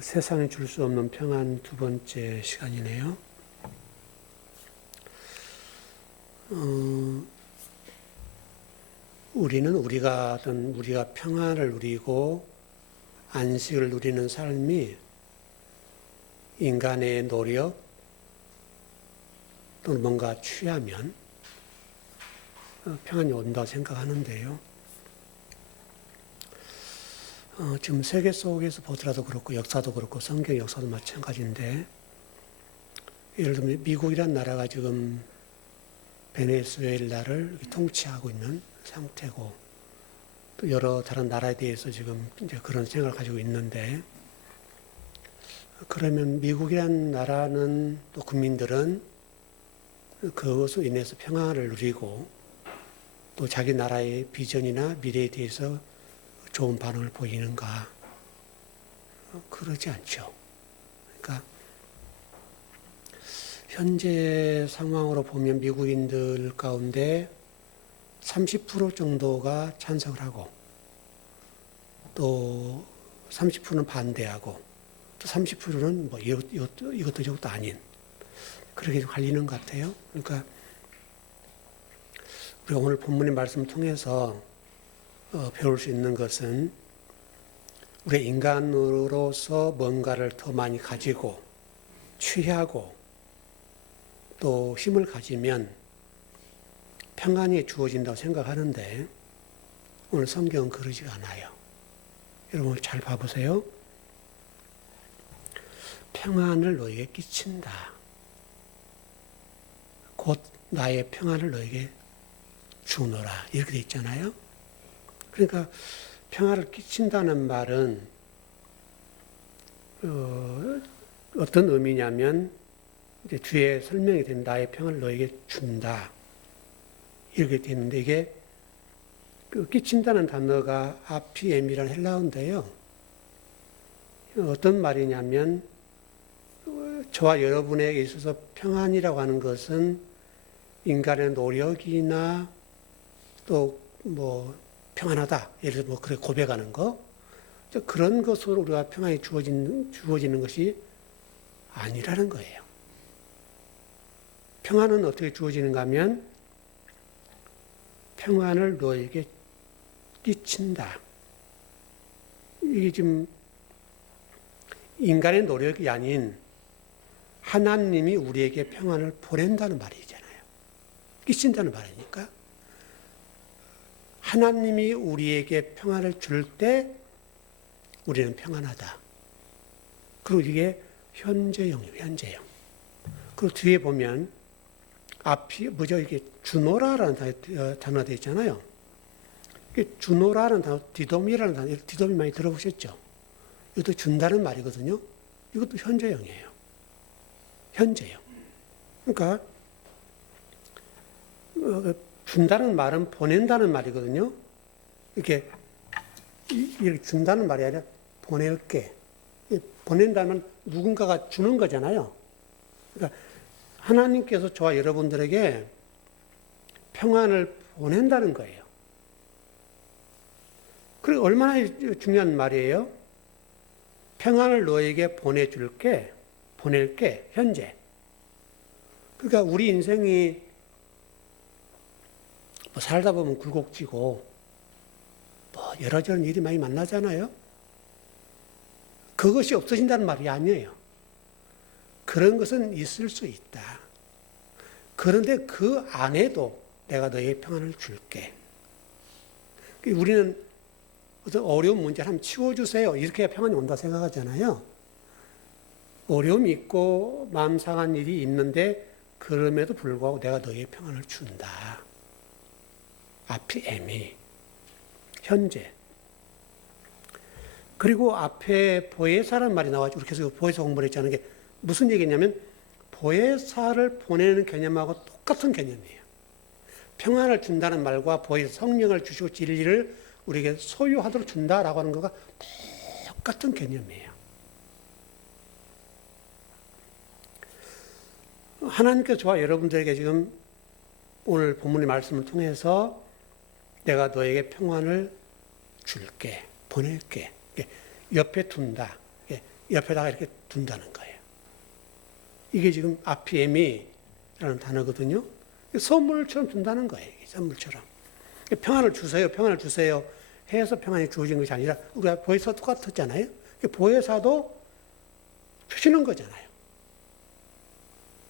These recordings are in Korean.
세상에 줄 수 없는 평안 두 번째 시간이네요. 우리가 평안을 누리고 안식을 누리는 삶이 인간의 노력 또는 뭔가 취하면 평안이 온다고 생각하는데요. 지금 세계 속에서 보더라도 그렇고 역사도 그렇고 성경 역사도 마찬가지인데, 예를 들면 미국이란 나라가 지금 베네수엘라를 통치하고 있는 상태고, 또 여러 다른 나라에 대해서 지금 이제 그런 생각을 가지고 있는데, 그러면 미국이란 나라는 또 국민들은 그것으로 인해서 평안을 누리고 또 자기 나라의 비전이나 미래에 대해서 좋은 반응을 보이는가? 그러지 않죠. 그러니까 현재 상황으로 보면 미국인들 가운데 30% 정도가 찬성을 하고 또 30%는 반대하고 또 30%는 뭐 이것도 저것도 아닌, 그렇게 좀 갈리는 것 같아요. 그러니까 우리가 오늘 본문의 말씀을 통해서 배울 수 있는 것은, 우리 인간으로서 뭔가를 더 많이 가지고 취하고 또 힘을 가지면 평안이 주어진다고 생각하는데, 오늘 성경은 그러지 않아요. 여러분 잘 봐보세요. 평안을 너에게 끼친다. 곧 나의 평안을 너에게 주노라. 이렇게 돼 있잖아요. 그러니까 평안을 끼친다는 말은 어떤 의미냐면, 이제 뒤에 설명이 된 나의 평안을 너에게 준다. 이렇게 돼 있는데, 이게 끼친다는 단어가 아피엠이라는 헬라어인데요. 어떤 말이냐면, 저와 여러분에게 있어서 평안이라고 하는 것은 인간의 노력이나 또 평안하다, 예를 들어 그래 고백하는 거, 그런 것으로 우리가 평안이 주어지는 것이 아니라는 거예요. 평안은 어떻게 주어지는가 하면, 평안을 너에게 끼친다. 이게 지금 인간의 노력이 아닌 하나님이 우리에게 평안을 보낸다는 말이잖아요. 끼친다는 말이니까. 하나님이 우리에게 평안을 줄 때 우리는 평안하다. 그리고 이게 현재형이에요. 현재형. 그리고 뒤에 보면 이게 주노라라는 단어가 되어 있잖아요. 이게 주노라는 단어, 디돔이라는 단어, 디돔이 많이 들어보셨죠? 이것도 준다는 말이거든요. 이것도 현재형이에요. 현재형. 그러니까 준다는 말은 보낸다는 말이거든요. 이렇게 준다는 말이 아니라 보낼게. 보낸다면 누군가가 주는 거잖아요. 그러니까 하나님께서 저와 여러분들에게 평안을 보낸다는 거예요. 그리고 얼마나 중요한 말이에요. 평안을 너에게 보낼게, 현재. 그러니까 우리 인생이 살다 보면 굴곡지고 여러저런 일이 많이 만나잖아요. 그것이 없어진다는 말이 아니에요. 그런 것은 있을 수 있다. 그런데 그 안에도 내가 너의 평안을 줄게. 우리는 어떤 어려운 문제를 한번 치워주세요, 이렇게 해야 평안이 온다 생각하잖아요. 어려움이 있고 마음 상한 일이 있는데 그럼에도 불구하고 내가 너의 평안을 준다. 아피에미, 현재. 그리고 앞에 보혜사라는 말이 나와가지고 이렇게 해서 보혜사 공부를 했잖아요. 이게 무슨 얘기냐면, 보혜사를 보내는 개념하고 똑같은 개념이에요. 평안을 준다는 말과 보혜사, 성령을 주시고 진리를 우리에게 소유하도록 준다라고 하는 것과 똑같은 개념이에요. 하나님께서 저와 여러분들에게 지금 오늘 본문의 말씀을 통해서 내가 너에게 평안을 줄게, 보낼게, 옆에 둔다, 옆에다가 이렇게 둔다는 거예요. 이게 지금 아피에미라는 단어거든요. 선물처럼 준다는 거예요. 선물처럼. 평안을 주세요, 평안을 주세요 해서 평안이 주어진 것이 아니라 우리가 보혜사 똑같았잖아요. 보혜사도 주시는 거잖아요.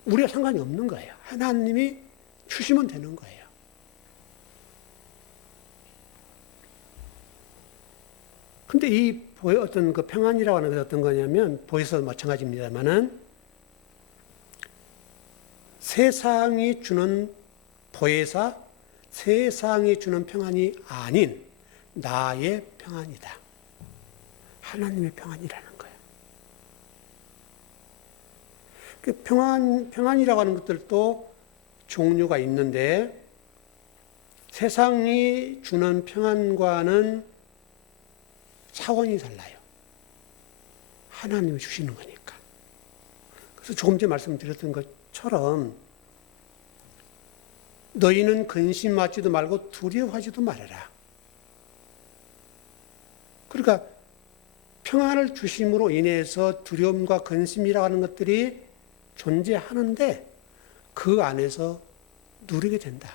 우리가 상관이 없는 거예요. 하나님이 주시면 되는 거예요. 근데 이 어떤 그 평안이라고 하는 것은 어떤 거냐면 보혜사도 마찬가지입니다만은 세상이 주는 보혜사, 세상이 주는 평안이 아닌 나의 평안이다. 하나님의 평안이라는 거예요. 그 평안이라고 하는 것들도 종류가 있는데 세상이 주는 평안과는 차원이 달라요. 하나님이 주시는 거니까. 그래서 조금 전에 말씀드렸던 것처럼 너희는 근심하지도 말고 두려워하지도 말아라. 그러니까 평안을 주심으로 인해서 두려움과 근심이라고 하는 것들이 존재하는데 그 안에서 누리게 된다.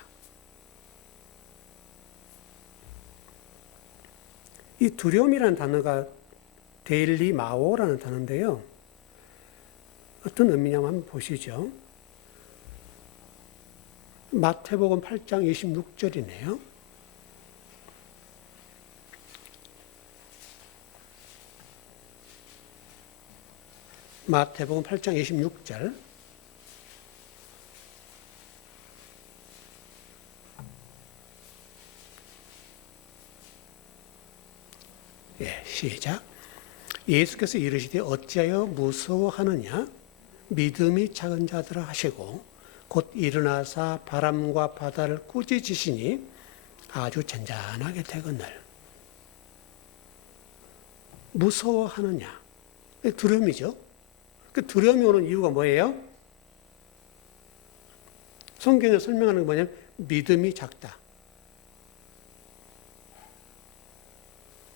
이 두려움이라는 단어가 데일리마오라는 단어인데요. 어떤 의미냐면 한번 보시죠. 마태복음 8장 26절이네요. 마태복음 8장 26절. 예, 시작. 예수께서 이르시되 어찌하여 무서워하느냐? 믿음이 작은 자들아 하시고 곧 일어나사 바람과 바다를 꾸짖으시니 아주 잔잔하게 되거늘. 무서워하느냐? 두려움이죠. 그 두려움이 오는 이유가 뭐예요? 성경에 설명하는 게 뭐냐면 믿음이 작다.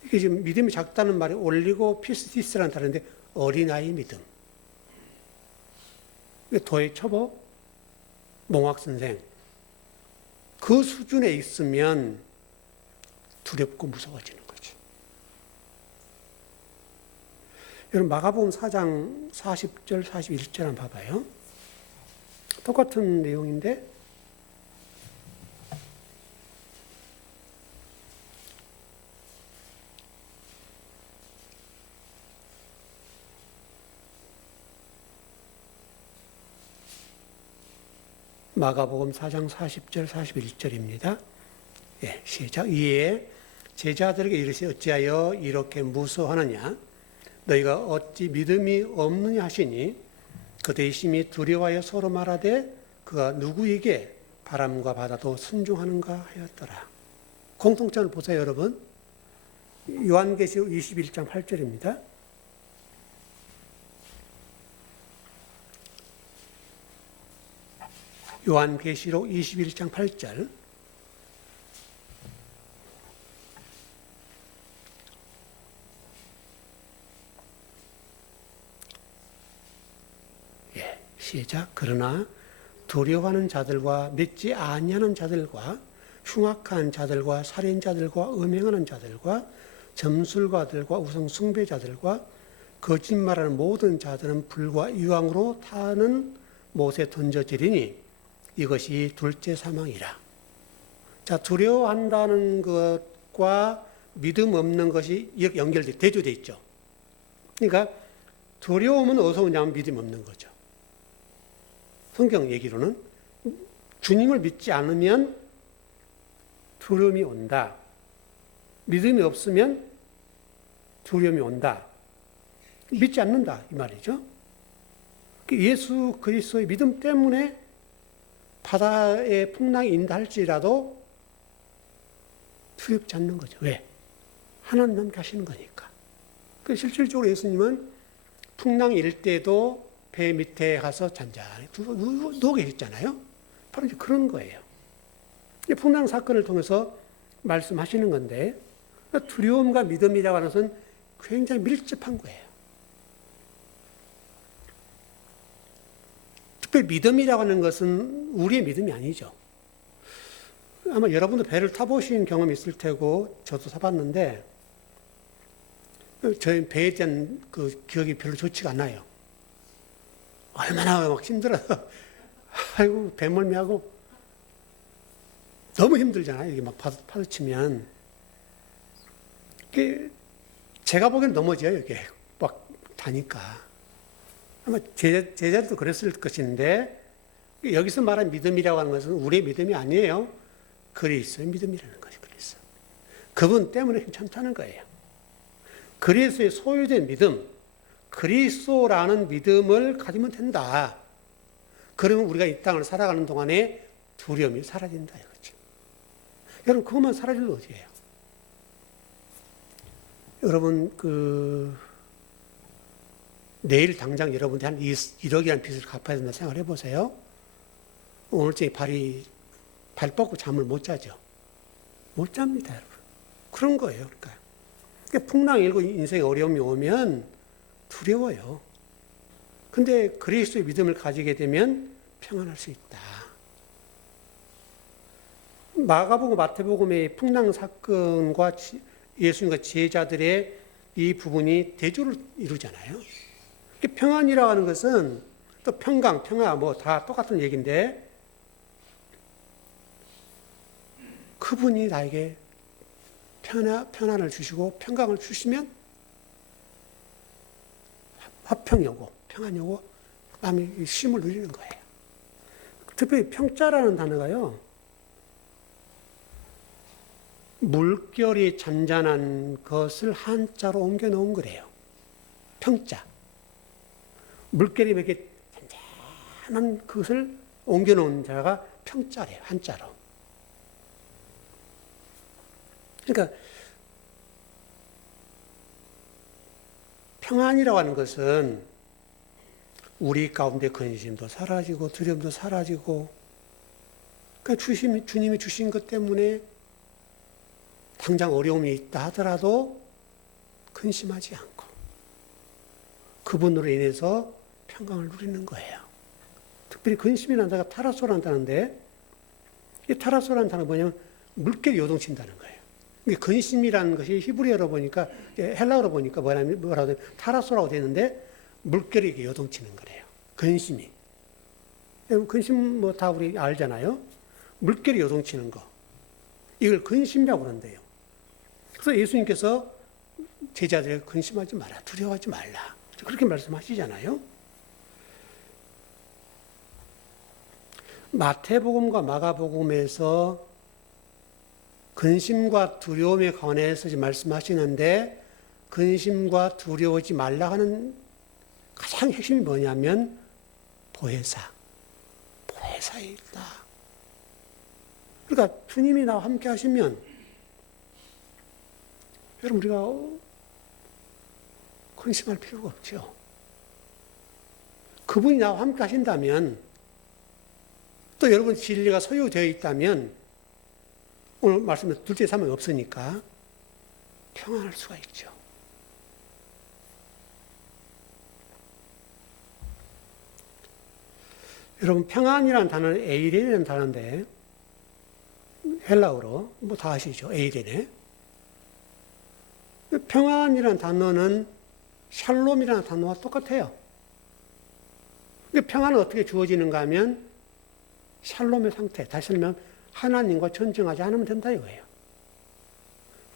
이게 지금 믿음이 작다는 말이 올리고 피스티스라는 단어인데 어린아이 믿음. 도의 초보, 몽학선생. 그 수준에 있으면 두렵고 무서워지는 거지. 여러분 마가복음 4장 40절, 41절 한번 봐봐요. 똑같은 내용인데 마가복음 4장 40절, 41절입니다. 예, 시작. 이에 제자들에게 이르시되 어찌하여 이렇게 무서워하느냐? 너희가 어찌 믿음이 없느냐 하시니 그들의 심히 두려워하여 서로 말하되 그가 누구에게 바람과 바다도 순종하는가 하였더라. 공통점을 보세요, 여러분. 요한계시록 21장 8절입니다. 요한계시록 21장 8절. 예, 시작. 그러나 두려워하는 자들과 믿지 아니하는 자들과 흉악한 자들과 살인자들과 음행하는 자들과 점술가들과 우상 숭배자들과 거짓말하는 모든 자들은 불과 유황으로 타는 못에 던져지리니 이것이 둘째 사망이라. 자, 두려워한다는 것과 믿음 없는 것이 연결돼, 대조돼 있죠. 그러니까 두려움은 어디서 오냐면 믿음 없는 거죠. 성경 얘기로는 주님을 믿지 않으면 두려움이 온다. 믿음이 없으면 두려움이 온다. 믿지 않는다 이 말이죠. 예수 그리스도의 믿음 때문에 바다에 풍랑이 인다 할지라도 두렵지 않는 거죠. 왜? 하나님 함께 하시는 거니까. 실질적으로 예수님은 풍랑이 일 때도 배 밑에 가서 잔잔히 누워 계셨잖아요. 바로 이제 그런 거예요. 풍랑 사건을 통해서 말씀하시는 건데 두려움과 믿음이라고 하는 것은 굉장히 밀접한 거예요. 특별히 믿음이라고 하는 것은 우리의 믿음이 아니죠. 아마 여러분도 배를 타보신 경험이 있을 테고 저도 타봤는데 저희 배에 대한 그 기억이 별로 좋지가 않아요. 얼마나 막 힘들어서 아이고 배멀미하고 너무 힘들잖아요. 이게 막 파도 치면 이게 제가 보기엔 넘어져요. 이게 막 타니까 아마 제자들도 그랬을 것인데 여기서 말한 믿음이라고 하는 것은 우리의 믿음이 아니에요. 그리스도의 믿음이라는 것이 그리스도. 그분 때문에 괜찮다는 거예요. 그리스도의 소유된 믿음, 그리스도라는 믿음을 가지면 된다. 그러면 우리가 이 땅을 살아가는 동안에 두려움이 사라진다 이거죠. 여러분 그것만 사라져도 어디예요? 여러분 내일 당장 여러분들 한 1억이라는 빚을 갚아야 된다 생각해 보세요. 오늘쯤 발 뻗고 잠을 못 자죠. 못 잡니다, 여러분. 그런 거예요. 그러니까 풍랑이 일고 인생에 어려움이 오면 두려워요. 근데 그리스도의 믿음을 가지게 되면 평안할 수 있다. 마가복음, 마태복음의 풍랑 사건과 예수님과 제자들의 이 부분이 대조를 이루잖아요. 평안이라고 하는 것은 또 평강, 평화 뭐 다 똑같은 얘기인데 그분이 나에게 편안을 주시고 평강을 주시면 화평이 오고 평안이 오고 마음이 쉼을 누리는 거예요. 특별히 평자라는 단어가요. 물결이 잔잔한 것을 한자로 옮겨 놓은 거래요. 평자. 물결이 이렇게 잔잔한 것을 옮겨 놓은 자가 평자래요. 한자로. 그러니까 평안이라고 하는 것은 우리 가운데 근심도 사라지고 두려움도 사라지고 그러니까 주님이 주신 것 때문에 당장 어려움이 있다 하더라도 근심하지 않고 그분으로 인해서 평강을 누리는 거예요. 특별히 근심이라는 단어가 타라소라는 단어인데 이 타라소라는 단어가 뭐냐면 물결이 요동친다는 거예요. 근심이라는 것이 히브리어로 보니까 헬라어로 보니까 뭐라고 타라소라고 되는데 물결이 이렇게 요동치는 거래요. 근심이. 근심 뭐 다 우리 알잖아요. 물결이 요동치는 거. 이걸 근심이라고 그러는데요. 그래서 예수님께서 제자들에게 근심하지 마라, 두려워하지 말라. 그렇게 말씀하시잖아요. 마태복음과 마가복음에서 근심과 두려움에 관해서 말씀하시는데 근심과 두려워하지 말라 하는 가장 핵심이 뭐냐면 보혜사에 있다. 그러니까 주님이 나와 함께 하시면 여러분 우리가 근심할 필요가 없죠. 그분이 나와 함께 하신다면 또 여러분 진리가 소유되어 있다면 오늘 말씀드린 둘째 사명이 없으니까 평안할 수가 있죠. 여러분 평안이라는 단어는 에이렌이라는 단어인데 헬라어로 뭐 다 아시죠? 에이렌에 평안이라는 단어는 샬롬이라는 단어와 똑같아요. 평안은 어떻게 주어지는가 하면 샬롬의 상태, 다시 말하면 하나님과 전쟁하지 않으면 된다 이거예요.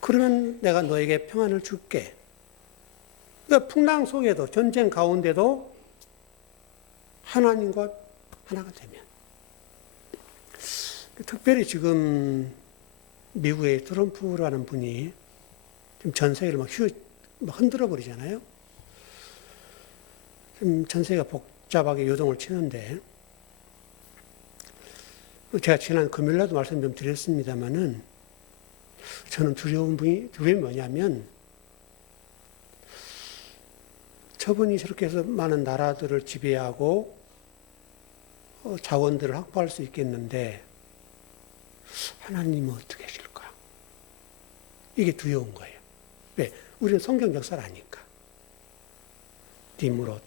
그러면 내가 너에게 평안을 줄게. 그러니까 풍랑 속에도 전쟁 가운데도 하나님과 하나가 되면 특별히 지금 미국의 트럼프라는 분이 지금 전 세계를 막 흔들어 버리잖아요. 지금 전 세계가 복잡하게 요동을 치는데 제가 지난 금요일날도 말씀 좀 드렸습니다만은 저는 두려움이 뭐냐면 저분이 저렇게 해서 많은 나라들을 지배하고 자원들을 확보할 수 있겠는데 하나님은 어떻게 하실까? 이게 두려운 거예요. 왜? 우리는 성경 역사를 아니까. 디므롯,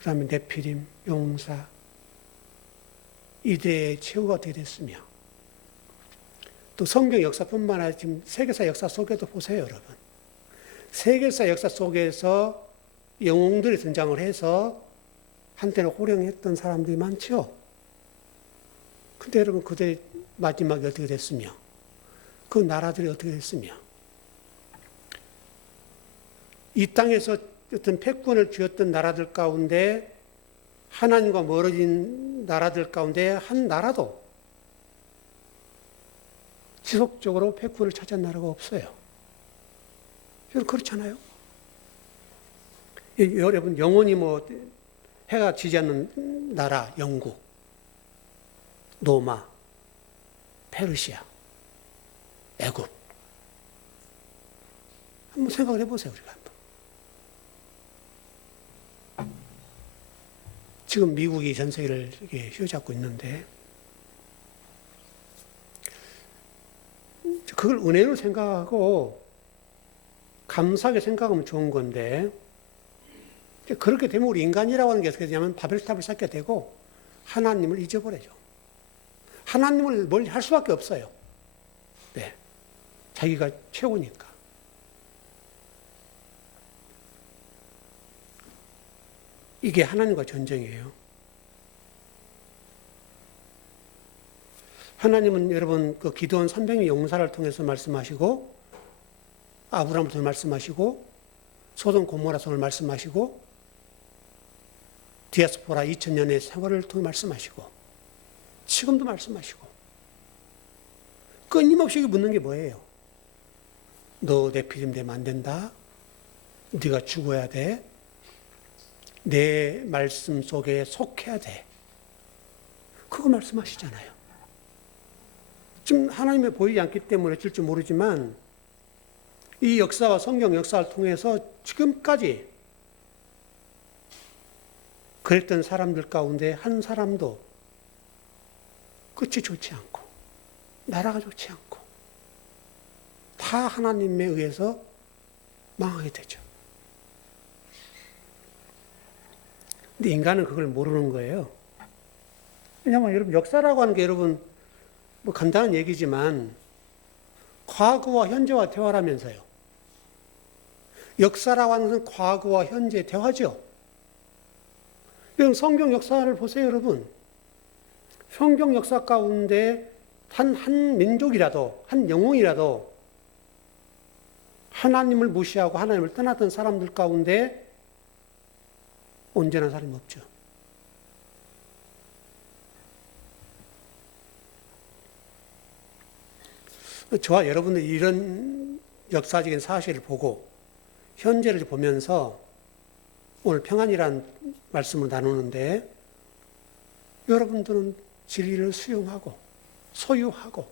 그 다음에 네피림, 용사, 이들의 최후가 어떻게 됐으며, 또 성경 역사뿐만 아니라 지금 세계사 역사 속에도 보세요, 여러분. 세계사 역사 속에서 영웅들이 등장을 해서 한때는 호령했던 사람들이 많죠. 근데 여러분, 그들의 마지막이 어떻게 됐으며, 그 나라들이 어떻게 됐으며, 이 땅에서 어떤 패권을 쥐었던 나라들 가운데 하나님과 멀어진 나라들 가운데 한 나라도 지속적으로 패권을 차지한 나라가 없어요. 여러분 그렇잖아요. 여러분 영원히 뭐 해가 지지 않는 나라, 영국, 로마, 페르시아, 애굽. 한번 생각을 해보세요, 우리가. 지금 미국이 전 세계를 휘어잡고 있는데, 그걸 은혜로 생각하고 감사하게 생각하면 좋은 건데, 그렇게 되면 우리 인간이라고 하는 게 어떻게 되냐면 바벨탑을 쌓게 되고 하나님을 잊어버려요. 하나님을 멀리 할 수밖에 없어요. 네. 자기가 최고니까. 이게 하나님과 전쟁이에요. 하나님은 여러분 그 기도원 300명 용사를 통해서 말씀하시고, 아브라함을 통해 말씀하시고, 소돔 고모라성을 말씀하시고, 디아스포라 2000년의 세월을 통해 말씀하시고, 지금도 말씀하시고, 끊임없이 묻는 게 뭐예요? 너 네피림 되면 안 된다. 네가 죽어야 돼. 내 말씀 속에 속해야 돼. 그거 말씀하시잖아요. 지금 하나님의 보이지 않기 때문에 어쩔지 모르지만 이 역사와 성경 역사를 통해서 지금까지 그랬던 사람들 가운데 한 사람도 끝이 좋지 않고 나라가 좋지 않고 다 하나님에 의해서 망하게 되죠. 근데 인간은 그걸 모르는 거예요. 왜냐하면 여러분 역사라고 하는 게 여러분 뭐 간단한 얘기지만 과거와 현재와 대화라면서요. 역사라고 하는 것은 과거와 현재의 대화죠. 여러분 성경 역사를 보세요, 여러분. 성경 역사 가운데 한 민족이라도, 한 영웅이라도 하나님을 무시하고 하나님을 떠났던 사람들 가운데 온전한 사람이 없죠. 저와 여러분들이 이런 역사적인 사실을 보고 현재를 보면서 오늘 평안이란 말씀을 나누는데 여러분들은 진리를 수용하고 소유하고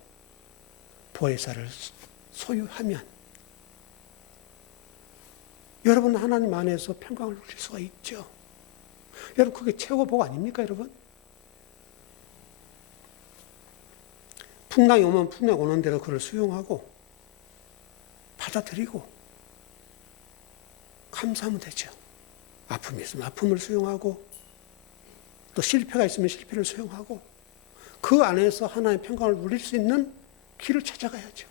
보혜사를 소유하면 여러분 하나님 안에서 평강을 누릴 수가 있죠. 여러분 그게 최고 복 아닙니까, 여러분? 풍랑이 오면 풍랑 오는 대로 그걸 수용하고 받아들이고 감사하면 되죠. 아픔이 있으면 아픔을 수용하고 또 실패가 있으면 실패를 수용하고 그 안에서 하나님의 평강을 누릴 수 있는 길을 찾아가야죠.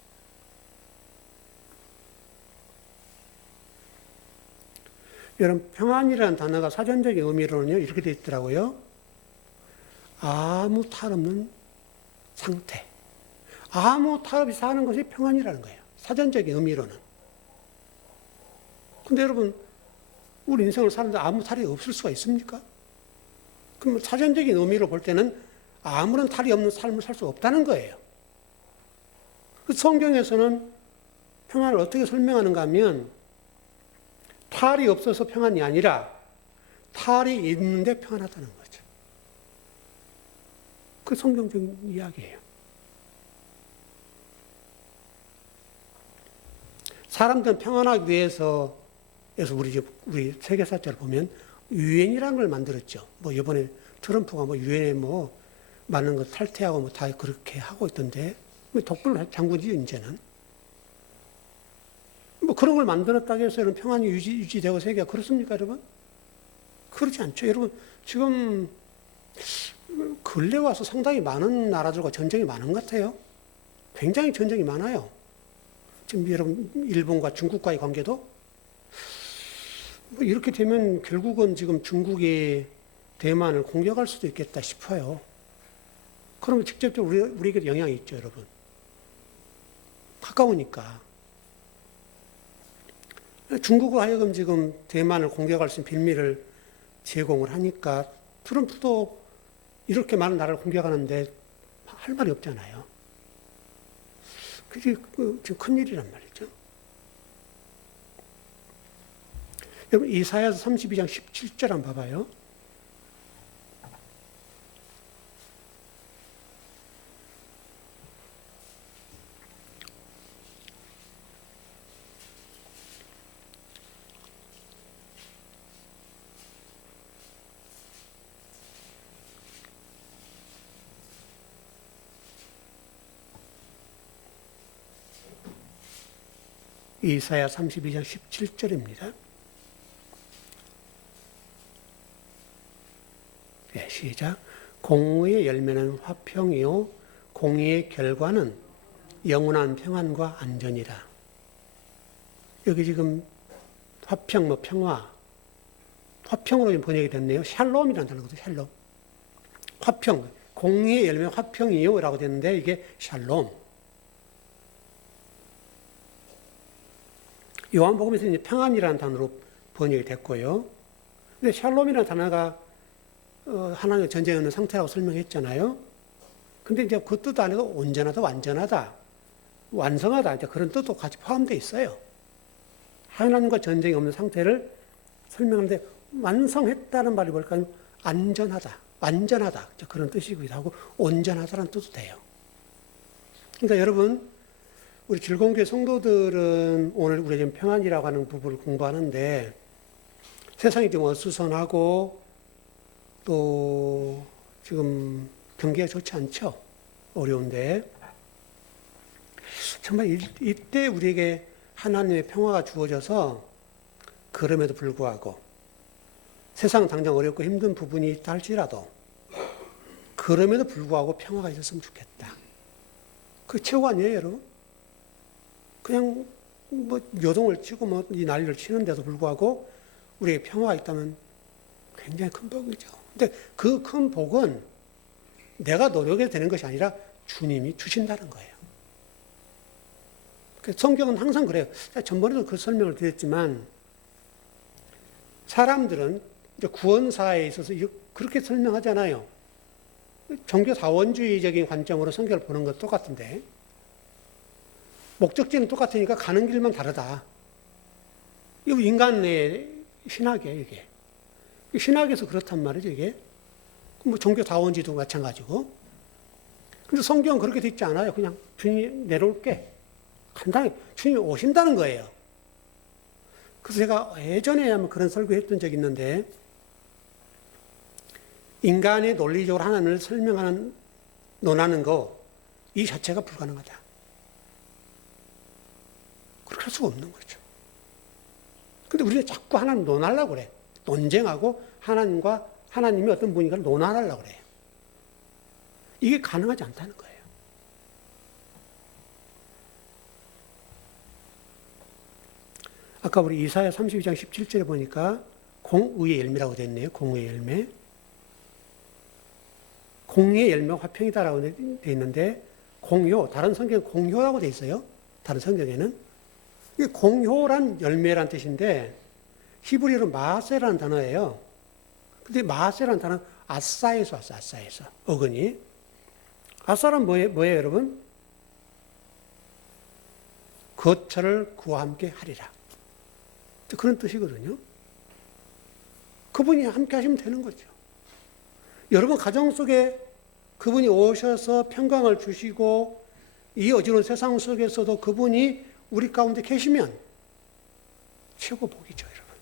여러분 평안이라는 단어가 사전적인 의미로는요 이렇게 되어 있더라고요. 아무 탈 없는 상태. 아무 탈 없이 사는 것이 평안이라는 거예요. 사전적인 의미로는. 근데 여러분 우리 인생을 사는데 아무 탈이 없을 수가 있습니까? 그럼 사전적인 의미로 볼 때는 아무런 탈이 없는 삶을 살 수 없다는 거예요. 그 성경에서는 평안을 어떻게 설명하는가 하면 탈이 없어서 평안이 아니라 탈이 있는데 평안하다는 거죠. 그 성경적인 이야기예요. 사람들은 평안하기 위해서 우리 세계사자를 보면 유엔이라는 걸 만들었죠. 뭐 이번에 트럼프가 뭐 유엔에 뭐 많은 거 탈퇴하고 뭐 다 그렇게 하고 있던데 독불 장군이죠 이제는. 뭐 그런 걸 만들었다고 해서 평안이 유지되고 세계가 그렇습니까, 여러분? 그렇지 않죠. 여러분, 지금 근래 와서 상당히 많은 나라들과 전쟁이 많은 것 같아요. 굉장히 전쟁이 많아요. 지금 여러분, 일본과 중국과의 관계도 뭐 이렇게 되면 결국은 지금 중국이 대만을 공격할 수도 있겠다 싶어요. 그러면 직접적으로 우리에게 영향이 있죠, 여러분. 가까우니까. 중국으로 하여금 지금 대만을 공격할 수 있는 빌미를 제공을 하니까 트럼프도 이렇게 많은 나라를 공격하는데 할 말이 없잖아요. 그게 지금 큰일이란 말이죠. 여러분, 이사야서 32장 17절 한번 봐봐요. 이사야 32장 17절입니다. 네, 시작. 공의의 열매는 화평이요 공의의 결과는 영원한 평안과 안전이라. 여기 지금 화평, 평화, 화평으로 번역이 됐네요. 샬롬이라는 단어거든요. 샬롬. 화평, 공의의 열매 화평이요 라고 됐는데 이게 샬롬. 요한복음에서 이제 평안이라는 단어로 번역이 됐고요. 근데 샬롬이라는 단어가 하나님의 전쟁에 있는 상태라고 설명했잖아요. 근데 이제 그 뜻 안에도 온전하다, 완전하다, 완성하다, 이제 그런 뜻도 같이 포함되어 있어요. 하나님과 전쟁이 없는 상태를 설명하는데 완성했다는 말이 뭘까요? 안전하다, 완전하다, 그런 뜻이기도 하고 온전하다는 뜻도 돼요. 그러니까 여러분, 우리 즐거운교회 성도들은 오늘 우리가 지금 평안이라고 하는 부분을 공부하는데 세상이 좀 어수선하고 또 지금 경기가 좋지 않죠. 어려운데 정말 이때 우리에게 하나님의 평화가 주어져서 그럼에도 불구하고 세상 당장 어렵고 힘든 부분이 있다 할지라도 그럼에도 불구하고 평화가 있었으면 좋겠다. 그 최고 아니에요, 여러분? 그냥 뭐 요동을 치고 뭐 이 난리를 치는데도 불구하고 우리에게 평화가 있다면 굉장히 큰 복이죠. 근데 그 큰 복은 내가 노력해서 되는 것이 아니라 주님이 주신다는 거예요. 성경은 항상 그래요. 전번에도 그 설명을 드렸지만 사람들은 이제 구원사에 있어서 그렇게 설명하잖아요. 종교 사원주의적인 관점으로 성경을 보는 것 똑같은데 목적지는 똑같으니까 가는 길만 다르다. 이거 인간의 신학이에요, 이게. 신학에서 그렇단 말이죠, 이게. 뭐 종교 다원주의도 마찬가지고. 근데 성경은 그렇게 되어 있지 않아요. 그냥 주님이 내려올게. 간단히 주님이 오신다는 거예요. 그래서 제가 예전에 한번 그런 설교했던 적이 있는데 인간의 논리적으로 하나님을 설명하는, 논하는 거 이 자체가 불가능하다. 그렇게 할 수가 없는 거죠. 근데 우리가 자꾸 하나님 논하려고 그래. 논쟁하고 하나님과 하나님이 어떤 분인가를 논하려고 그래요. 이게 가능하지 않다는 거예요. 아까 우리 이사야 32장 17절에 보니까 공의의 열매라고 되어 있네요. 공의의 열매. 공의의 열매가 화평이다라고 되어 있는데 공효, 다른 성경에 공효라고 되어 있어요. 다른 성경에는. 이게 공효란 열매란 뜻인데 히브리어로 마세라는 단어예요. 근데 마세라는 단어는 아싸에서 왔어, 아싸에서. 어근이. 아싸란 뭐예요, 여러분? 거처를 그와 함께 하리라. 그런 뜻이거든요. 그분이 함께 하시면 되는 거죠. 여러분 가정 속에 그분이 오셔서 평강을 주시고 이 어지러운 세상 속에서도 그분이 우리 가운데 계시면 최고 복이죠, 여러분.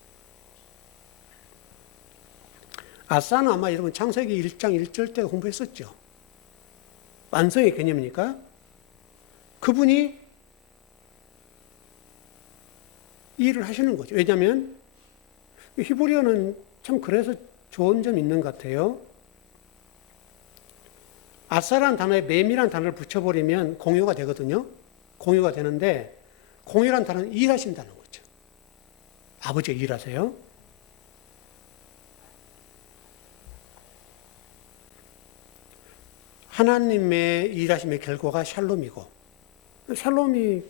아싸는 아마 여러분 창세기 1장 1절 때 공부했었죠. 완성의 개념이니까 그분이 일을 하시는 거죠. 왜냐하면 히브리어는 참 그래서 좋은 점 있는 것 같아요. 아싸라는 단어에 매미라는 단어를 붙여버리면 공유가 되거든요. 공유가 되는데 공유라는 단어는 일하신다는 거죠. 아버지가 일하세요. 하나님의 일하심의 결과가 샬롬이고, 샬롬이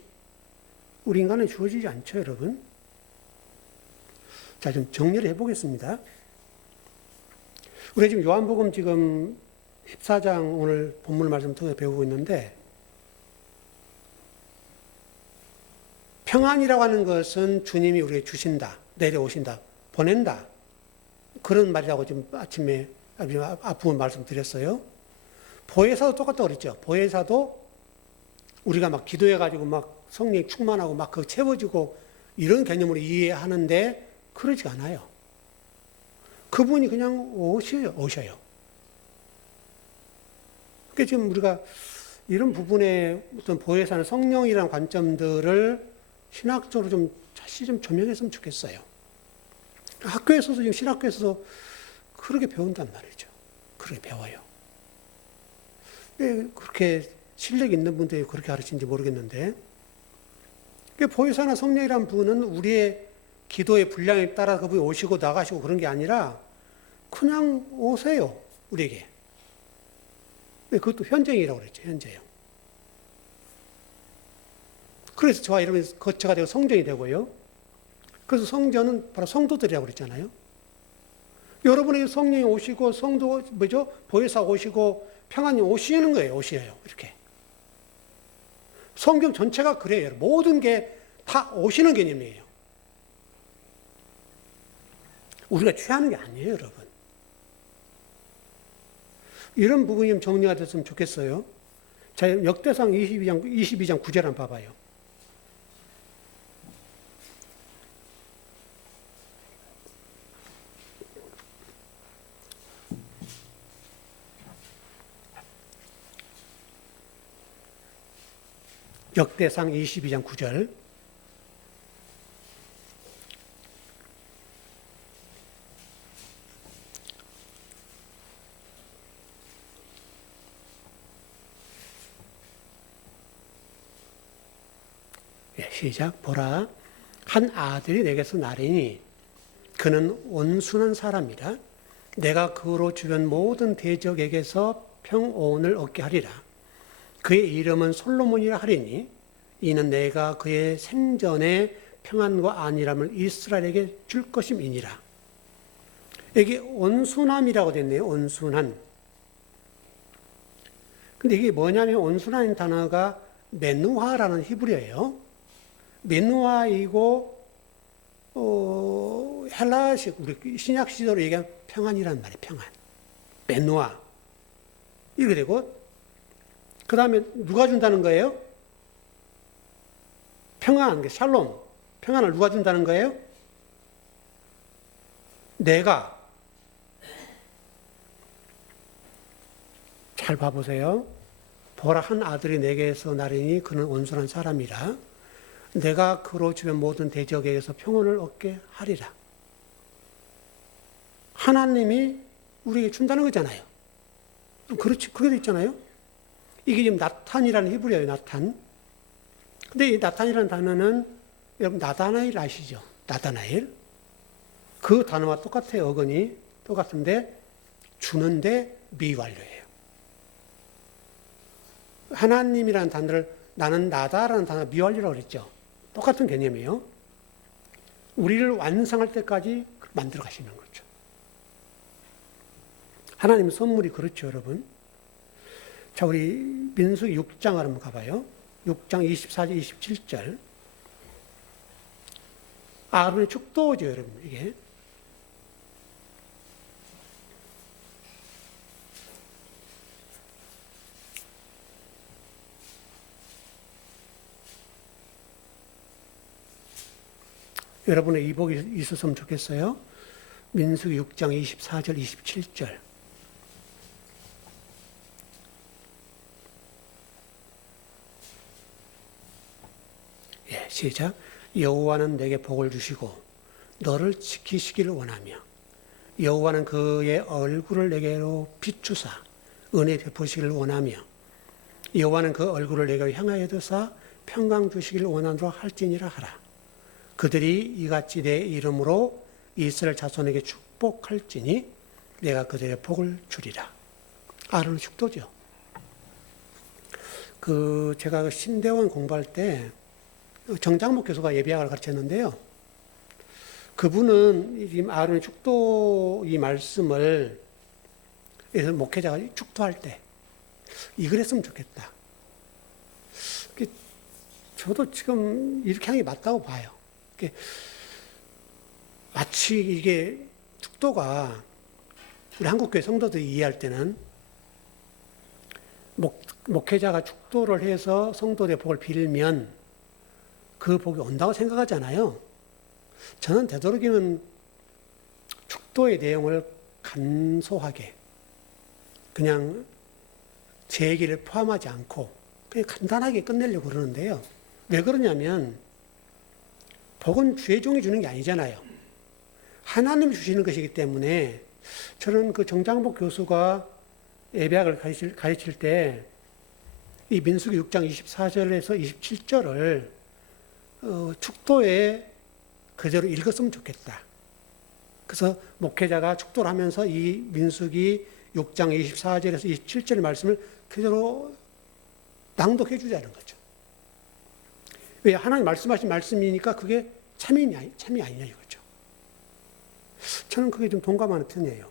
우리 인간에 주어지지 않죠, 여러분? 자, 좀 정리를 해보겠습니다. 우리 지금 요한복음 지금 14장 오늘 본문 말씀 통해 배우고 있는데, 평안이라고 하는 것은 주님이 우리에게 주신다, 내려오신다, 보낸다. 그런 말이라고 지금 아침에 앞부분 말씀드렸어요. 보혜사도 똑같다고 그랬죠. 보혜사도 우리가 막 기도해가지고 막 성령이 충만하고 막 그 채워지고 이런 개념으로 이해하는데 그러지 않아요. 그분이 그냥 오셔요. 그러니까 지금 우리가 이런 부분에 어떤 보혜사는 성령이라는 관점들을 신학적으로 좀 다시 좀 조명했으면 좋겠어요. 학교에서도 지금 신학교에서도 그렇게 배운단 말이죠. 그렇게 배워요. 왜 그렇게 실력 있는 분들이 그렇게 가르치는지 모르겠는데, 보혜사나 성령이란 분은 우리의 기도의 분량에 따라 그분이 오시고 나가시고 그런 게 아니라 그냥 오세요, 우리에게. 그것도 현재이라고 그랬죠, 현재요. 그래서 저와 여러분이 거처가 되고 성전이 되고요. 그래서 성전은 바로 성도들이라고 그랬잖아요. 여러분에게 성령이 오시고 성도, 보혜사 오시고 평안이 오시는 거예요, 오시어요. 이렇게. 성경 전체가 그래요. 모든 게 다 오시는 개념이에요. 우리가 취하는 게 아니에요, 여러분. 이런 부분이 좀 정리가 됐으면 좋겠어요. 자, 역대상 22장 9절 한번 봐봐요. 역대상 22장 9절. 시작. 보라, 한 아들이 내게서 나리니 그는 온순한 사람이라. 내가 그로 주변 모든 대적에게서 평온을 얻게 하리라. 그의 이름은 솔로몬이라 하리니 이는 내가 그의 생전에 평안과 안일함을 이스라엘에게 줄 것임이니라. 여기 온순함이라고 됐네요. 온순한. 근데 이게 뭐냐면 온순한 단어가 메누하라는 히브리어예요. 메누하이고 헬라식 우리 신약 시대로 얘기하면 평안이란 말이에요. 평안. 메누하. 이렇게 되고 그 다음에 누가 준다는 거예요? 평안, 샬롬. 평안을 누가 준다는 거예요? 내가. 잘 봐보세요. 보라, 한 아들이 내게서 나리니 그는 온순한 사람이라. 내가 그로 주변 모든 대적에게서 평온을 얻게 하리라. 하나님이 우리에게 준다는 거잖아요. 그렇지, 그게 돼 있잖아요. 이게 지금 나탄이라는 히브리어예요, 나탄. 근데 이 나탄이라는 단어는 여러분 나다나엘 아시죠? 나다나엘. 그 단어와 똑같아요, 어근이. 똑같은데 주는데 미완료예요. 하나님이라는 단어를 나는 나다라는 단어 미완료라고 그랬죠. 똑같은 개념이에요. 우리를 완성할 때까지 만들어 가시는 거죠. 하나님 선물이 그렇죠, 여러분. 자, 우리 민수기 6장을 한번 가봐요. 6장 24절, 27절. 아론의 축도죠, 여러분, 이게. 여러분의 이복이 있었으면 좋겠어요. 민수기 6장 24절, 27절. 예, 시작. 여호와는 내게 복을 주시고 너를 지키시기를 원하며 여호와는 그의 얼굴을 내게로 비추사 은혜 베푸시기를 원하며 여호와는 그 얼굴을 내게로 향하여 두사 평강 주시기를 원하노라 할지니라 하라. 그들이 이같이 내 이름으로 이스라엘 자손에게 축복할지니 내가 그들의 복을 주리라. 아론의 축도죠. 제가 신대원 공부할 때 정장목 교수가 예비학을 가르쳤는데요. 그분은 지금 아론의 축도 이 말씀을 목회자가 축도할 때 이걸 했으면 좋겠다. 저도 지금 이렇게 하는 게 맞다고 봐요. 마치 이게 축도가 우리 한국교회 성도들이 이해할 때는 목회자가 축도를 해서 성도들의 복을 빌면 그 복이 온다고 생각하잖아요. 저는 되도록이면 축도의 내용을 간소하게 그냥 제 얘기를 포함하지 않고 그냥 간단하게 끝내려고 그러는데요. 왜 그러냐면 복은 주의 종이 주는 게 아니잖아요. 하나님이 주시는 것이기 때문에 저는 그 정장복 교수가 예배학을 가르칠 때 이 민수기 6장 24절에서 27절을 축도에 그대로 읽었으면 좋겠다. 그래서 목회자가 축도를 하면서 이 민수기 6장 24절에서 27절의 말씀을 그대로 낭독해 주자는 거죠. 왜? 하나님 말씀하신 말씀이니까 그게 참이 아니냐 이거죠. 저는 그게 좀 동감하는 편이에요.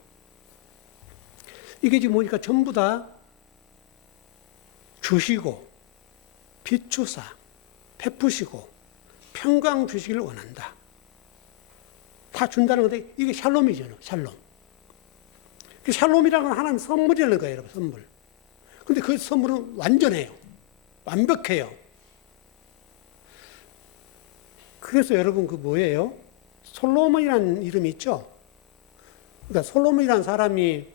이게 지금 보니까 전부 다 주시고 비추사 베푸시고 평강 주시기를 원한다. 다 준다는 건데 이게 샬롬이잖아요. 샬롬. 샬롬이라는 건 하나님 선물이라는 거예요. 여러분 선물. 근데 그 선물은 완전해요. 완벽해요. 그래서 여러분 그 뭐예요? 솔로몬이라는 이름이 있죠? 그러니까 솔로몬이라는 사람이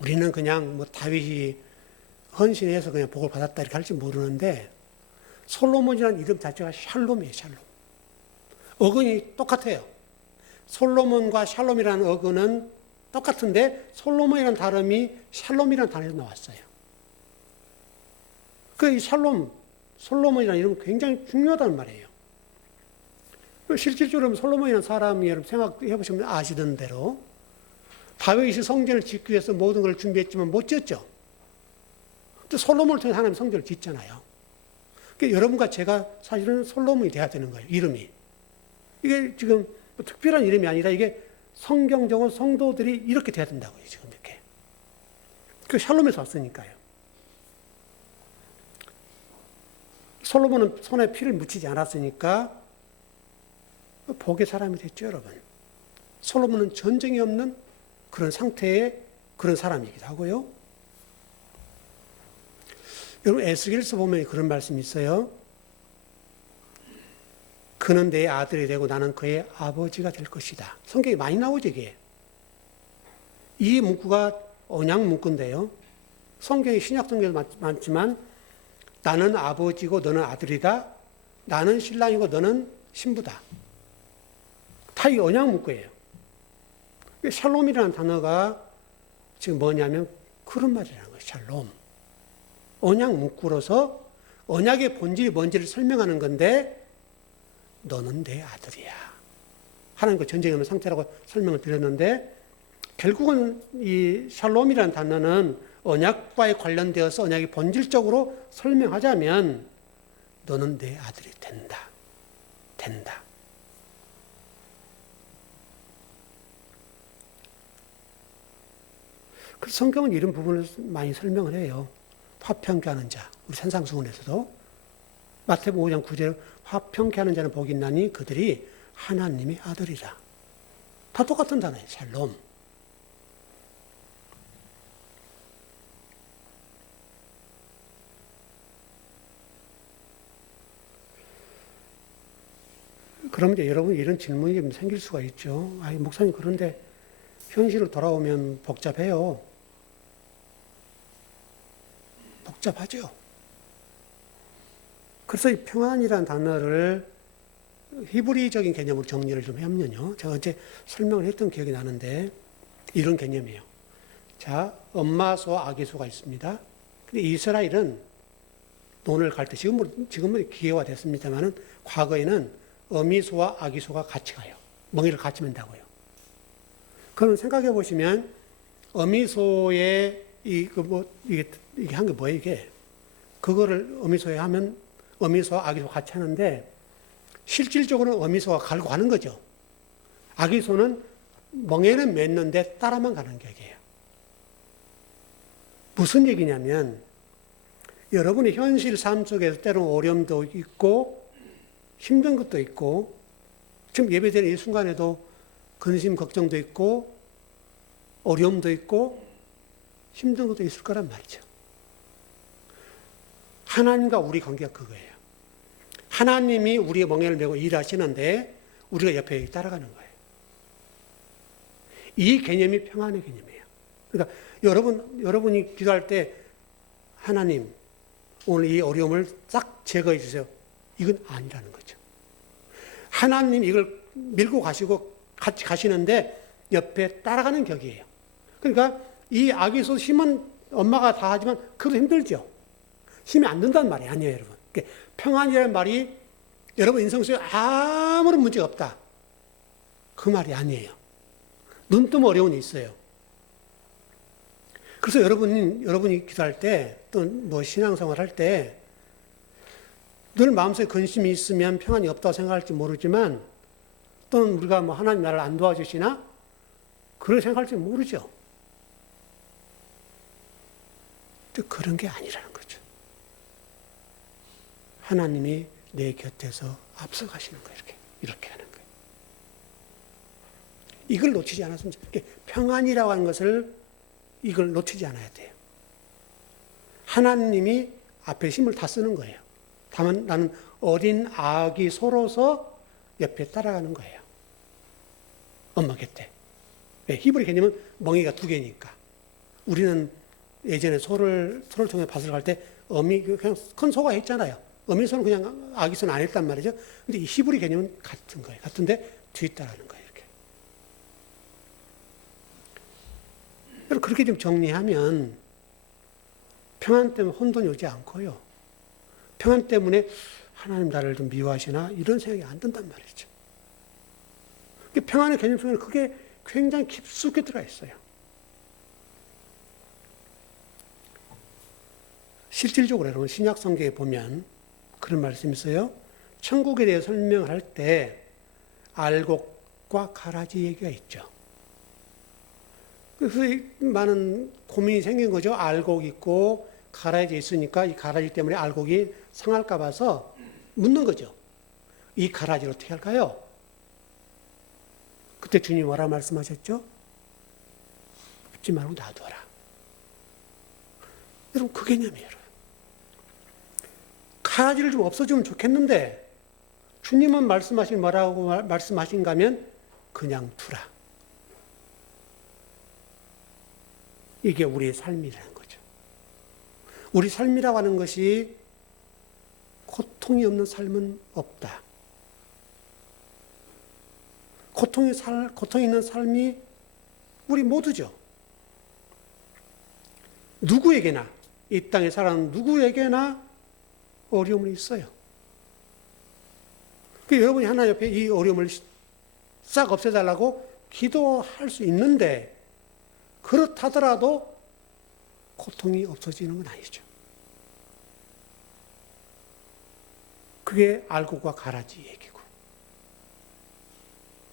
우리는 그냥 뭐 다윗이 헌신해서 그냥 복을 받았다 이렇게 할지 모르는데 솔로몬이라는 이름 자체가 샬롬이에요. 샬롬. 어근이 똑같아요. 솔로몬과 샬롬이라는 어근은 똑같은데 솔로몬이라는 단어이 샬롬이라는 단어에서 나왔어요. 그 샬롬, 솔로몬이라는 이름은 굉장히 중요하다는 말이에요. 실질적으로 솔로몬이라는 사람이 여러분 생각해 보시면 아시던 대로 다윗이 성전을 짓기 위해서 모든 걸 준비했지만 못 지었죠. 또 솔로몬을 통해 하나님 성전을 짓잖아요. 그러니까 여러분과 제가 사실은 솔로몬이 돼야 되는 거예요. 이름이. 이게 지금 뭐 특별한 이름이 아니라 이게 성경적으로 성도들이 이렇게 돼야 된다고요. 지금 이렇게. 그 샬롬에서 왔으니까요. 솔로몬은 손에 피를 묻히지 않았으니까 복의 사람이 됐죠, 여러분. 솔로몬은 전쟁이 없는 그런 상태의 그런 사람이기도 하고요. 여러분 에스겔서 보면 그런 말씀이 있어요. 그는 내 아들이 되고 나는 그의 아버지가 될 것이다. 성경에 많이 나오죠, 이게. 이 문구가 언약 문구인데요. 성경에 신약 성경에도 많지만 나는 아버지고 너는 아들이다. 나는 신랑이고 너는 신부다. 다 이 언약 문구예요. 샬롬이라는 단어가 지금 뭐냐면 그런 말이라는 거예요. 샬롬. 언약 문구로서 언약의 본질이 뭔지를 설명하는 건데 너는 내 아들이야. 하나님과 전쟁이 없는 상태라고 설명을 드렸는데 결국은 이 샬롬이라는 단어는 언약과에 관련되어서 언약이 본질적으로 설명하자면 너는 내 아들이 된다. 된다. 그래서 성경은 이런 부분을 많이 설명을 해요. 화평케 하는 자, 우리 산상수훈에서도 마태복음 5장 9절 화평케 하는 자는 복이 있나니 그들이 하나님의 아들이라. 다 똑같은 단어예요. 샬롬. 그럼 이제 여러분 이런 질문이 좀 생길 수가 있죠. 아, 목사님 그런데 현실로 돌아오면 복잡해요. 복잡하죠. 그래서 이 평안이라는 단어를 히브리적인 개념으로 정리를 좀 하면요. 제가 어제 설명을 했던 기억이 나는데 이런 개념이에요. 자, 엄마소, 아기소가 있습니다. 근데 이스라엘은 논을 갈 때, 지금은 기계화됐습니다만은 과거에는 어미소와 아기소가 같이 가요. 멍에를 같이 맨다고요. 그럼 생각해 보시면 어미소에 이게 한 게 뭐예요, 이게? 그거를 어미소에 하면 어미소와 아기소 같이 하는데 실질적으로는 어미소가 갈고 가는 거죠. 아기소는 멍에는 맺는데 따라만 가는 격이에요. 무슨 얘기냐면 여러분의 현실 삶 속에서 때로는 어려움도 있고 힘든 것도 있고 지금 예배드리는 이 순간에도 근심 걱정도 있고 어려움도 있고 힘든 것도 있을 거란 말이죠. 하나님과 우리 관계가 그거예요. 하나님이 우리의 멍에를 메고 일하시는데 우리가 옆에 따라가는 거예요. 이 개념이 평안의 개념이에요. 그러니까 여러분이 기도할 때 하나님 오늘 이 어려움을 싹 제거해 주세요. 이건 아니라는 거죠. 하나님 이걸 밀고 가시고 같이 가시는데 옆에 따라가는 격이에요. 그러니까 이 아기소 힘은 엄마가 다 하지만 그래도 힘들죠. 힘이 안 든단 말이 아니에요, 여러분. 그러니까 평안이라는 말이 여러분 인생 속에 아무런 문제가 없다. 그 말이 아니에요. 눈 뜨면 어려움이 있어요. 그래서 여러분이 기도할 때, 또 뭐 신앙생활 할 때, 늘 마음속에 근심이 있으면 평안이 없다고 생각할지 모르지만, 또는 우리가 뭐 하나님 나를 안 도와주시나? 그런 생각할지 모르죠. 근데 그런 게 아니라는 거죠. 하나님이 내 곁에서 앞서가시는 거예요. 이렇게 하는 거예요. 이걸 놓치지 않았으면 평안이라고 하는 것을 이걸 놓치지 않아야 돼요. 하나님이 앞에 힘을 다 쓰는 거예요. 다만 나는 어린 아기 소로서 옆에 따라가는 거예요. 엄마 곁에. 히브리 개념은 멍이가 2개니까. 우리는 예전에 소를 통해 밭을 갈 때 그냥 큰 소가 했잖아요. 어미 소는 그냥 아기 소는 안 했단 말이죠. 근데 이 히브리 개념은 같은 거예요. 같은데 뒤따라가는 거예요. 그렇게 좀 정리하면 평안 때문에 혼돈이 오지 않고요. 평안 때문에 하나님 나를 좀 미워하시나 이런 생각이 안 든단 말이죠. 평안의 개념 속에는 그게 굉장히 깊숙이 들어가 있어요. 실질적으로 여러분 신약 성경에 보면 그런 말씀이 있어요. 천국에 대해 설명을 할 때 알곡과 가라지 얘기가 있죠. 그래서 많은 고민이 생긴 거죠. 알곡 있고 가라지 있으니까 이 가라지 때문에 알곡이 상할까 봐서 묻는 거죠. 이 가라지를 어떻게 할까요? 그때 주님 뭐라 말씀하셨죠? 묻지 말고 놔둬라. 여러분 그 개념이에요. 가라지를 좀 없어지면 좋겠는데 주님은 뭐라고 말씀하신가 하면 그냥 두라. 이게 우리의 삶이라는 거죠. 우리 삶이라고 하는 것이 고통이 없는 삶은 없다. 고통이 있는 삶이 우리 모두죠. 누구에게나, 이 땅에 살아가는 누구에게나 어려움이 있어요. 여러분이 하나님 옆에 이 어려움을 싹 없애달라고 기도할 수 있는데 그렇다더라도 고통이 없어지는 건 아니죠. 그게 알곡과 가라지 얘기고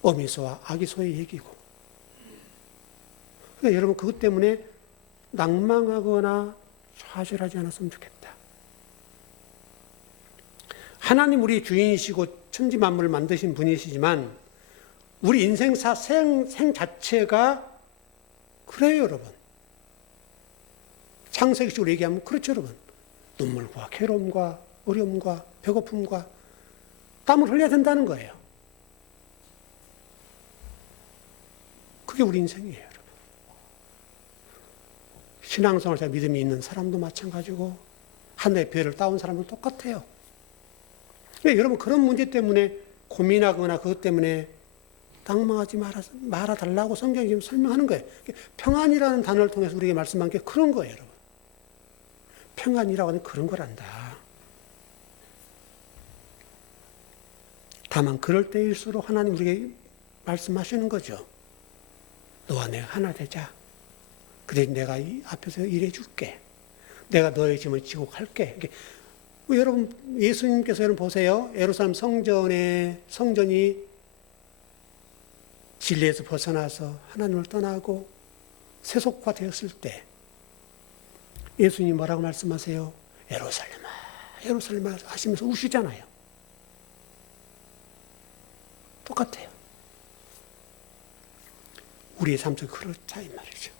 어미소와 아기소의 얘기고 그러니까 여러분 그것 때문에 낭망하거나 좌절하지 않았으면 좋겠다. 하나님 우리 주인이시고 천지 만물을 만드신 분이시지만 우리 인생사 생 자체가 그래요, 여러분. 창세기식으로 얘기하면 그렇죠, 여러분. 눈물과 괴로움과 어려움과 배고픔과 땀을 흘려야 된다는 거예요. 그게 우리 인생이에요, 여러분. 신앙생활에서 믿음이 있는 사람도 마찬가지고 하늘의 별을 따온 사람도 똑같아요. 여러분 그런 문제 때문에 고민하거나 그것 때문에 당망하지 말아달라고 성경이 지금 설명하는 거예요. 평안이라는 단어를 통해서 우리에게 말씀한 게 그런 거예요, 여러분. 평안이라고 하는 그런 거란다. 다만 그럴 때일수록 하나님 우리에게 말씀하시는 거죠. 너와 내가 하나 되자. 그래 내가 이 앞에서 일해 줄게. 내가 너의 짐을 지고 갈게. 여러분 예수님께서 여러분 보세요. 예루살렘 성전이 진리에서 벗어나서 하나님을 떠나고 세속화되었을 때 예수님이 뭐라고 말씀하세요? 예루살렘아, 예루살렘아 하시면서 우시잖아요. 똑같아요. 우리의 삶 속에 그렇다 이 말이죠.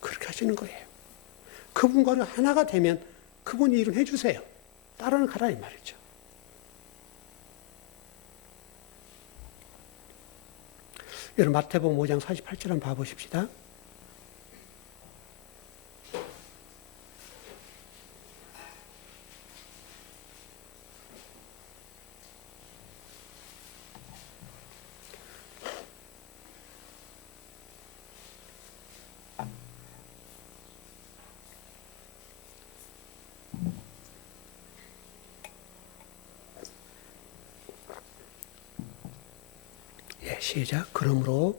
그렇게 하시는 거예요. 그분과 하나가 되면 그분이 일을 해주세요. 따라는 가라 이 말이죠. 여러분 마태복음 5장 48절 한번 봐보십시다. 시작. 그러므로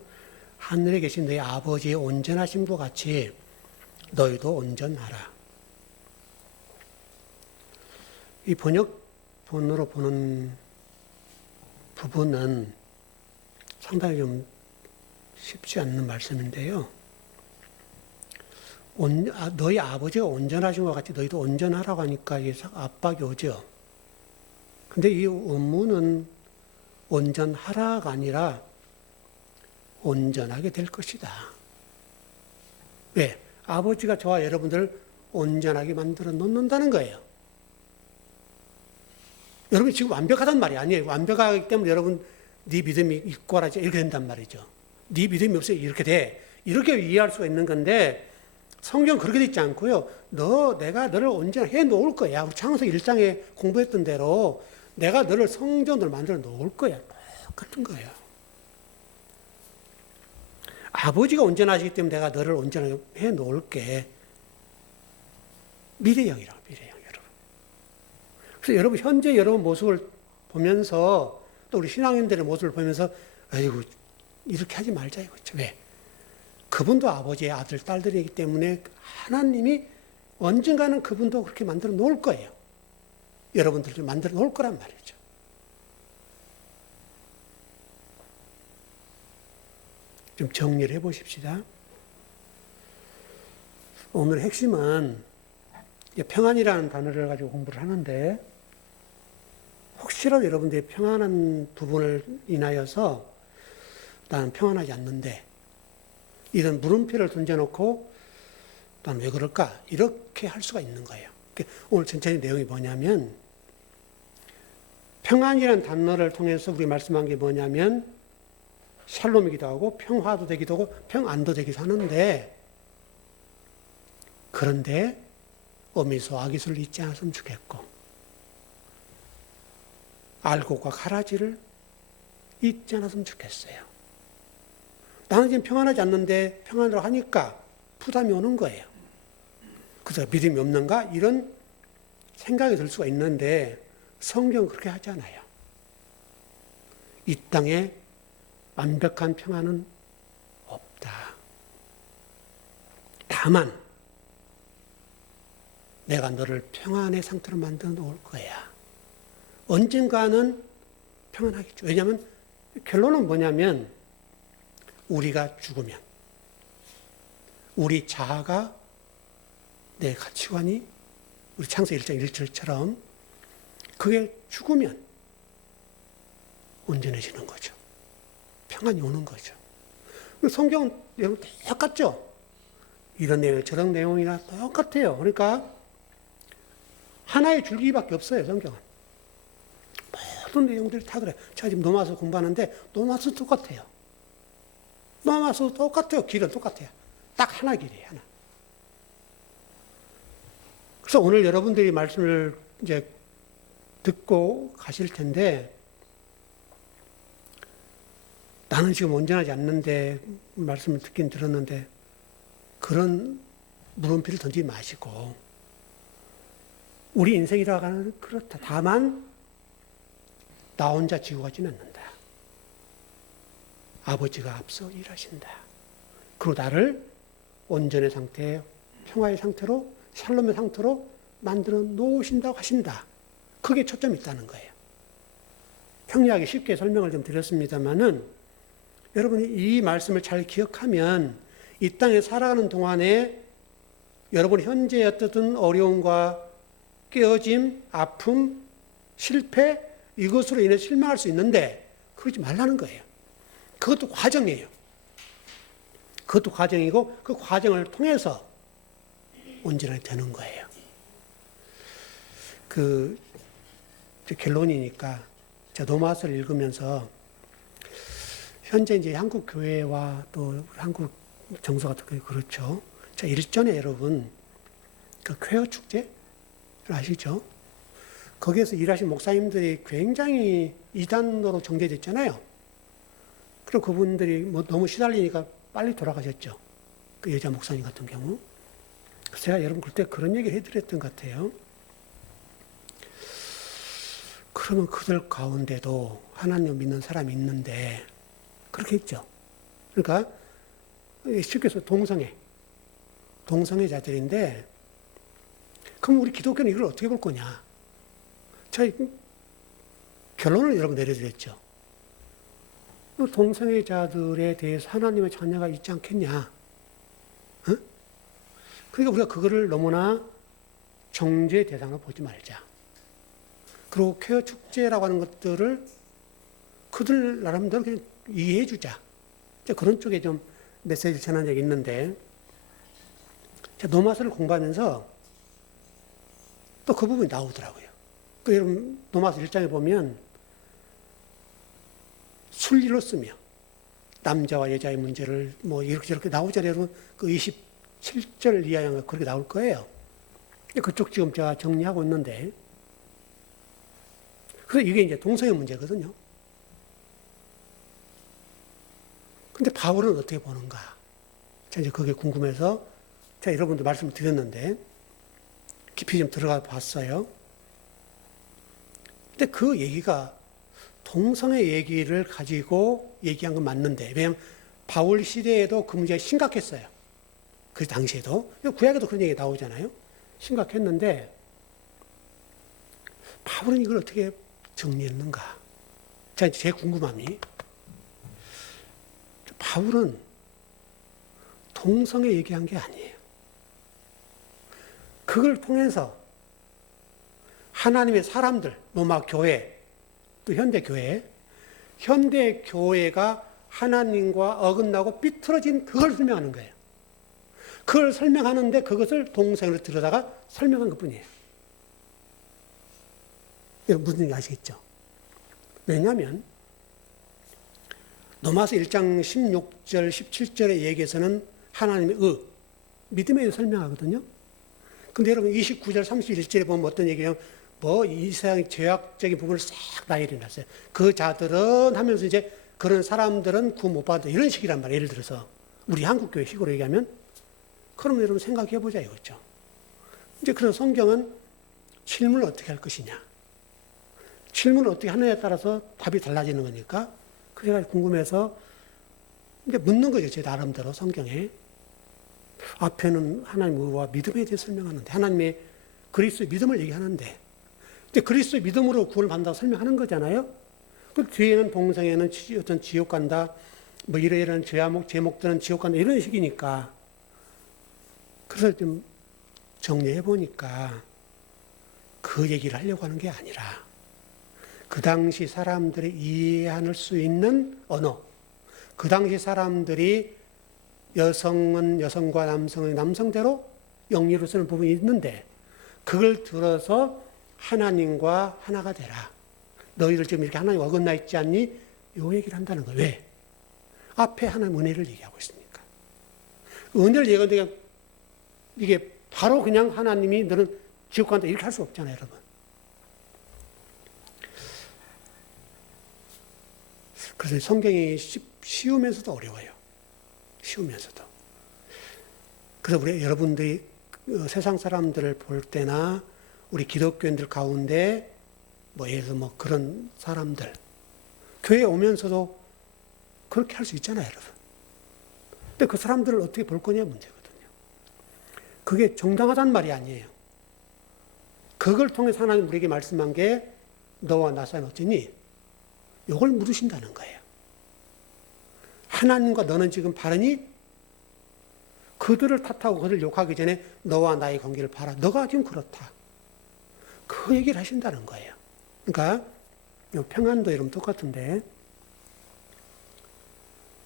하늘에 계신 너희 아버지의 온전하심과 같이 너희도 온전하라. 이 번역본으로 보는 부분은 상당히 좀 쉽지 않는 말씀인데요. 너희 아버지가 온전하신 것 같이 너희도 온전하라고 하니까 압박이 오죠. 근데 이 원문은 온전하라가 아니라 온전하게 될 것이다. 왜? 아버지가 저와 여러분들을 온전하게 만들어 놓는다는 거예요. 여러분이 지금 완벽하단 말이 아니에요. 완벽하기 때문에 여러분 네 믿음이 있고 하라지 이렇게 된단 말이죠. 네 믿음이 없어요. 이렇게 돼. 이렇게 이해할 수가 있는 건데 성경 그렇게 되어 있지 않고요. 내가 너를 온전하게 해 놓을 거야. 우리 창세기 1장에 공부했던 대로 내가 너를 성전으로 만들어 놓을 거야. 똑같은 거예요. 아버지가 온전하시기 때문에 내가 너를 온전하게 해 놓을게. 미래형이라고, 미래형, 여러분. 그래서 여러분, 현재 여러분 모습을 보면서, 또 우리 신앙인들의 모습을 보면서, 아이고, 이렇게 하지 말자, 이거죠. 왜? 그분도 아버지의 아들, 딸들이기 때문에 하나님이 언젠가는 그분도 그렇게 만들어 놓을 거예요. 여러분들도 만들어 놓을 거란 말이죠. 좀 정리를 해보십시다. 오늘 핵심은 평안이라는 단어를 가지고 공부를 하는데 혹시라도 여러분들이 평안한 부분을 인하여서 나는 평안하지 않는데 이런 물음표를 던져놓고 나는 왜 그럴까? 이렇게 할 수가 있는 거예요. 오늘 전체적인 내용이 뭐냐면 평안이라는 단어를 통해서 우리 말씀한 게 뭐냐면 샬롬이기도 하고 평화도 되기도 하고 평안도 되기도 하는데 그런데 어미소 아기수를 잊지 않았으면 좋겠고 알곡과 가라지를 잊지 않았으면 좋겠어요. 나는 지금 평안하지 않는데 평안으로 하니까 부담이 오는 거예요. 그래서 믿음이 없는가? 이런 생각이 들 수가 있는데 성경은 그렇게 하지 않아요. 이 땅에 완벽한 평안은 없다. 다만 내가 너를 평안의 상태로 만들어 놓을 거야. 언젠가는 평안하겠죠. 왜냐하면 결론은 뭐냐면 우리가 죽으면 우리 자아가 내 가치관이 우리 창세기 1장 1절처럼 그게 죽으면 온전해지는 거죠. 평안이 오는 거죠. 성경은 여러분 똑같죠? 이런 내용, 저런 내용이나 똑같아요. 그러니까 하나의 줄기밖에 없어요, 성경은. 모든 내용들이 다 그래요. 제가 지금 로마서 공부하는데 로마서 똑같아요. 로마서 똑같아요. 길은 똑같아요. 딱 하나 길이에요, 하나. 그래서 오늘 여러분들이 말씀을 이제 듣고 가실 텐데 나는 지금 온전하지 않는데 말씀을 듣긴 들었는데 그런 물음표를 던지지 마시고 우리 인생이라고 하는 그렇다. 다만 나 혼자 지고 가지는 않는다. 아버지가 앞서 일하신다. 그리고 나를 온전의 상태, 평화의 상태로, 샬롬의 상태로 만들어 놓으신다고 하신다. 그게 초점이 있다는 거예요. 평이하게 쉽게 설명을 좀 드렸습니다만은 여러분이 이 말씀을 잘 기억하면 이 땅에 살아가는 동안에 여러분 현재의 어떤 어려움과 깨어짐, 아픔, 실패 이것으로 인해 실망할 수 있는데 그러지 말라는 거예요. 그것도 과정이에요. 그것도 과정이고 그 과정을 통해서 온전하게 되는 거예요. 결론이니까 제가 노마스를 읽으면서 현재 이제 한국 교회와 또 한국 정서 같은 거 그렇죠. 자, 일전에 여러분 그 쾌어 축제를 아시죠? 거기에서 일하신 목사님들이 굉장히 이단으로 정죄됐잖아요. 그리고 그분들이 뭐 너무 시달리니까 빨리 돌아가셨죠. 그 여자 목사님 같은 경우. 제가 여러분 그때 그런 얘기를 해드렸던 것 같아요. 그러면 그들 가운데도 하나님 믿는 사람이 있는데 그렇게 했죠. 그러니까 쉽게 해서 동성애자들인데 그럼 우리 기독교는 이걸 어떻게 볼 거냐? 자, 결론을 여러분 내려드렸죠. 동성애자들에 대해서 하나님의 자녀가 있지 않겠냐? 어? 그러니까 우리가 그거를 너무나 정죄의 대상으로 보지 말자. 그리고 퀘어 축제라고 하는 것들을 그들 나름대로 그냥 이해해 주자. 그런 쪽에 좀 메시지를 전한 적이 있는데, 제가 노마스를 공부하면서 또 그 부분이 나오더라고요. 여러분, 노마스 1장에 보면 순리로 쓰며, 남자와 여자의 문제를 뭐 이렇게 저렇게 나오잖아요. 여러분, 그 27절 이하가 그렇게 나올 거예요. 그쪽 지금 제가 정리하고 있는데, 그래서 이게 이제 동성애 문제거든요. 근데 바울은 어떻게 보는가? 제가 이제 그게 궁금해서 제가 여러분들 말씀을 드렸는데 깊이 좀 들어가 봤어요. 근데 그 얘기가 동성애 얘기를 가지고 얘기한 건 맞는데, 왜냐하면 바울 시대에도 그 문제가 심각했어요. 그 당시에도. 구약에도 그런 얘기 나오잖아요. 심각했는데 바울은 이걸 어떻게 정리했는가? 자, 제 궁금함이, 바울은 동성애 얘기한 게 아니에요. 그걸 통해서 하나님의 사람들, 로마 교회, 또 현대 교회가 하나님과 어긋나고 삐뚤어진 그걸 설명하는 거예요. 그걸 설명하는데 그것을 동성애로 들여다가 설명한 것뿐이에요. 무슨 얘기 아시겠죠? 왜냐하면 로마서 1장 16절, 17절의 얘기에서는 하나님의 믿음에 대해 설명하거든요. 근데 여러분 29절, 31절에 보면 어떤 얘기예요? 이 세상의 죄악적인 부분을 싹 나열해 놨어요. 그 자들은 하면서 이제 그런 사람들은 구원 못 받는다. 이런 식이란 말이에요. 예를 들어서 우리 한국교회 식으로 얘기하면, 그럼 여러분 생각해 보자 이거죠. 이제 그래서 성경은 질문을 어떻게 할 것이냐. 질문을 어떻게 하느냐에 따라서 답이 달라지는 거니까, 그래가 궁금해서 이제 묻는 거죠. 제 나름대로 성경에. 앞에는 하나님 의와 믿음에 대해 설명하는데, 하나님의 그리스도의 믿음을 얘기하는데, 근데 그리스도의 믿음으로 구원을 받는다고 설명하는 거잖아요. 그 뒤에는 동성애는 어떤 지옥 간다, 뭐 이러이러한 제목들은 지옥 간다, 이런 식이니까. 그래서 좀 정리해 보니까 그 얘기를 하려고 하는 게 아니라, 그 당시 사람들이 이해할 수 있는 언어, 그 당시 사람들이 여성은 여성과 남성은 남성대로 영리로 쓰는 부분이 있는데, 그걸 들어서 하나님과 하나가 되라. 너희들 지금 이렇게 하나님 어긋나 있지 않니? 이 얘기를 한다는 거예요. 왜? 앞에 하나님 은혜를 얘기하고 있으니까. 은혜를 얘기하는데 이게 바로 그냥 하나님이 너는 지옥 간다 이렇게 할 수 없잖아요, 여러분. 그래서 성경이 쉬우면서도 어려워요. 쉬우면서도. 그래서 우리 여러분들이 세상 사람들을 볼 때나 우리 기독교인들 가운데 예를 들어 그런 사람들 교회에 오면서도 그렇게 할 수 있잖아요, 여러분. 근데 그 사람들을 어떻게 볼 거냐 문제거든요. 그게 정당하다는 말이 아니에요. 그걸 통해서 하나님 우리에게 말씀한 게 너와 나 사이는 어쩌니? 이걸 물으신다는 거예요. 하나님과 너는 지금 바르니? 그들을 탓하고 그들을 욕하기 전에 너와 나의 관계를 봐라. 너가 지금 그렇다. 그 얘기를 하신다는 거예요. 그러니까 평안도 여러분 똑같은데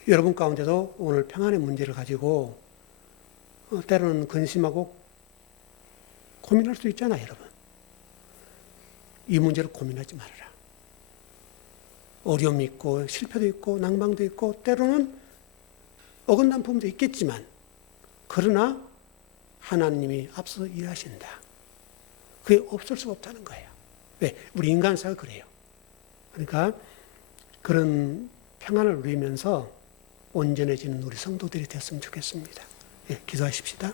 여러분 가운데도 오늘 평안의 문제를 가지고 때로는 근심하고 고민할 수 있잖아요, 여러분. 이 문제를 고민하지 말아라. 어려움이 있고 실패도 있고 낭망도 있고 때로는 어긋난 부분도 있겠지만 그러나 하나님이 앞서 일하신다. 그게 없을 수가 없다는 거예요. 왜? 우리 인간사가 그래요. 그러니까 그런 평안을 누리면서 온전해지는 우리 성도들이 됐으면 좋겠습니다. 예, 기도하십시다.